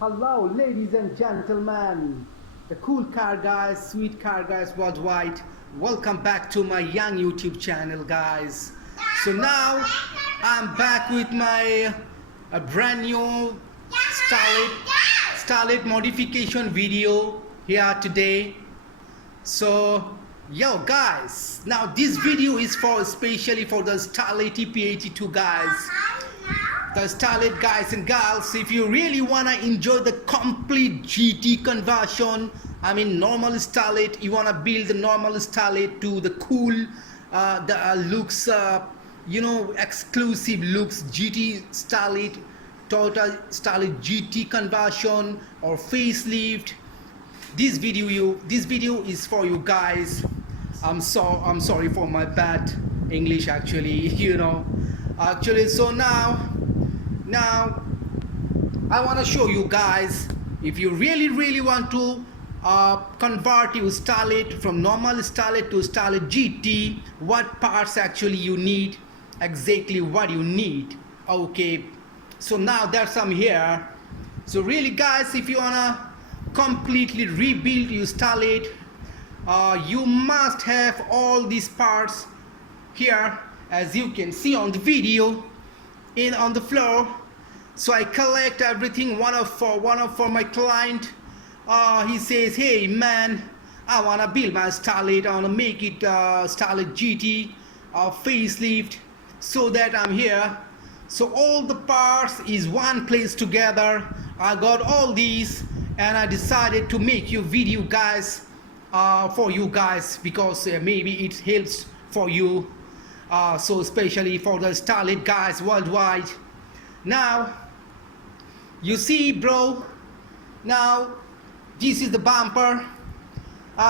Hello, ladies and gentlemen, the cool car guys, sweet car guys worldwide. Welcome back to my young YouTube channel, guys. So now I'm back with my brand new Starlet modification video here today. So, yo guys, now this video is for especially for the Starlet EP82 guys. The Starlet guys and girls, if you really wanna enjoy the complete GT conversion, I mean normal Starlet, you wanna build the normal Starlet to the cool looks, exclusive looks GT Starlet, total Starlet GT conversion or facelift. This video is for you guys. I'm sorry for my bad English actually, so now I want to show you guys, if you really want to convert your Starlet from normal Starlet to Starlet GT, what parts actually you need, exactly what you need. Okay, so now there's some here. So really guys, if you wanna completely rebuild your Starlet, you must have all these parts here, as you can see on the video on the floor. So I collect everything one of for my client. He says, hey man, I wanna build my Starlet, I wanna make it Starlet GT facelift, so that I'm here. So all the parts is one place together. I got all these and I decided to make you video guys, for you guys, because maybe it helps for you, so especially for the Starlet guys worldwide. Now you see bro, now this is the bumper.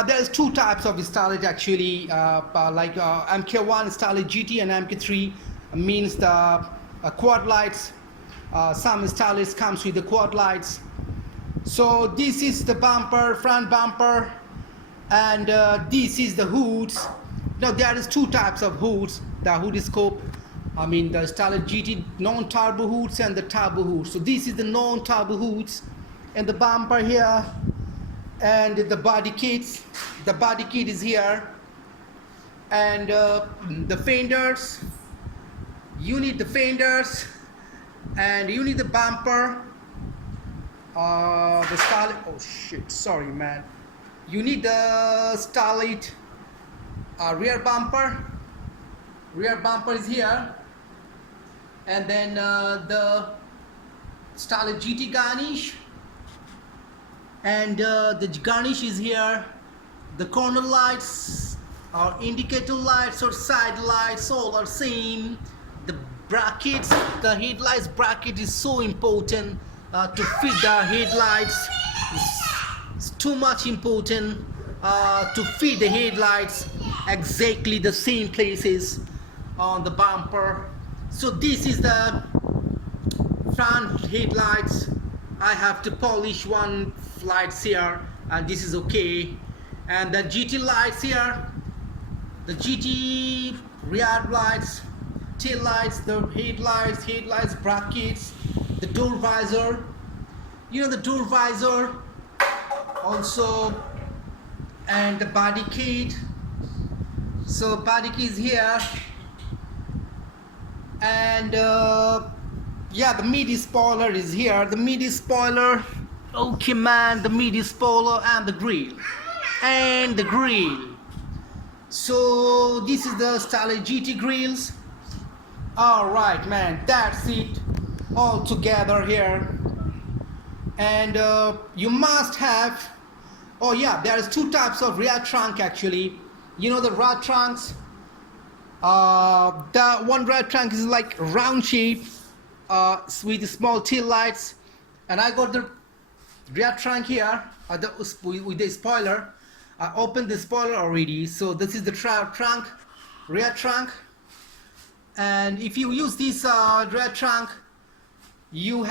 There's two types of Starlet actually, MK1 Starlet GT and MK3 means the quad lights. Some Starlets comes with the quad lights. So this is the bumper, front bumper, and this is the hoods. Now there is two types of hoods, the hood scope, I mean the Starlet GT non-turbo hoods and the turbo hoods. So this is the non-turbo hoods, and the bumper here, and the body kits. The body kit is here, and the fenders. You need the fenders, and you need the bumper. The Starlet. Oh shit! Sorry, man. You need the Starlet rear bumper. Rear bumper is here, and then the Starlet GT garnish, and the garnish is here. The corner lights or indicator lights or side lights all are same. The brackets, the headlights bracket is so important to fit the headlights. It's too much important to fit the headlights exactly the same places on the bumper. So this is the front headlights. I have to polish one lights here, and this is okay. And the GT lights here, the GT rear lights, tail lights, the headlights brackets, the door visor, the door visor also, and the body kit. So body kit is here, and yeah, the midi spoiler is here. The midi spoiler, okay man, the midi spoiler and the grill. So this is the Starlet GT grills. Alright man, that's it all together here. And you must have, oh yeah, there is two types of rear trunk actually. The rear trunks, the one rear trunk is like round shape with small tail lights, and I got the rear trunk here with the spoiler. I opened the spoiler already, so this is the rear trunk. And if you use this rear trunk, you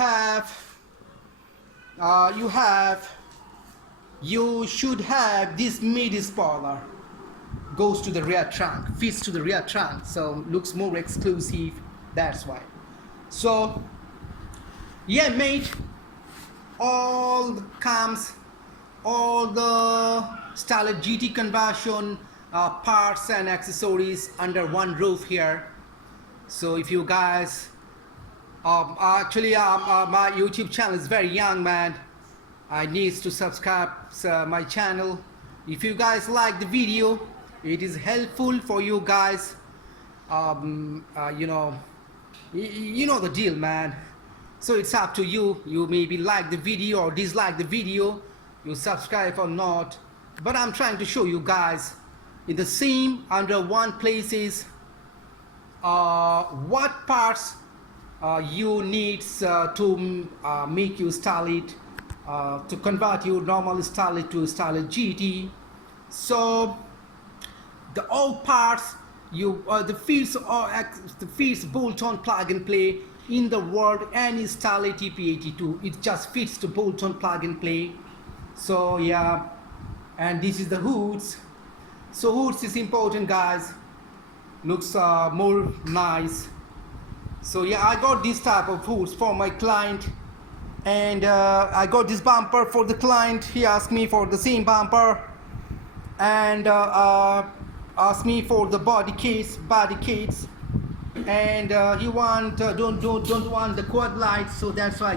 should have this midi spoiler, goes to the rear trunk, fits to the rear trunk, so looks more exclusive, that's why. So yeah mate, all the cams, all the Starlet GT conversion parts and accessories under one roof here. So if you guys actually my YouTube channel is very young, man. I need to subscribe my channel. If you guys like the video, it is helpful for you guys. You know the deal, man. So it's up to you. You maybe like the video or dislike the video, you subscribe or not. But I'm trying to show you guys in the same under one places what parts you need to make you Starlet, to convert your normal Starlet to Starlet GT. So the all parts you the fits bolt-on plug and play in the world, any Starlet EP82 it just fits to bolt-on plug and play. So yeah, and this is the hoods. So hoods is important, guys. Looks more nice. So yeah, I got this type of hoods for my client, and I got this bumper for the client. He asked me for the same bumper, and asked me for the body kits, and he don't want the quad lights, so that's why I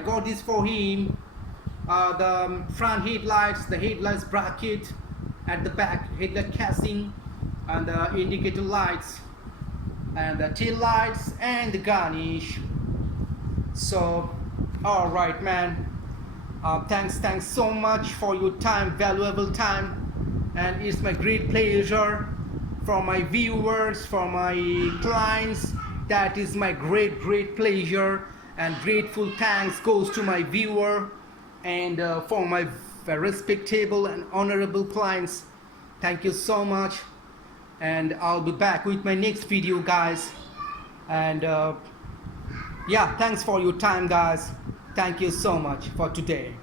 got this for him. The front headlights, the headlights bracket, at the back headlight casing, and the indicator lights, and the tail lights, and the garnish. So all right, man, thanks so much for your time, valuable time, and it's my great pleasure for my viewers, for my clients. That is my great pleasure, and grateful thanks goes to my viewer and for my respectable and honorable clients. Thank you so much, and I'll be back with my next video, guys. And yeah, thanks for your time, guys. Thank you so much for today.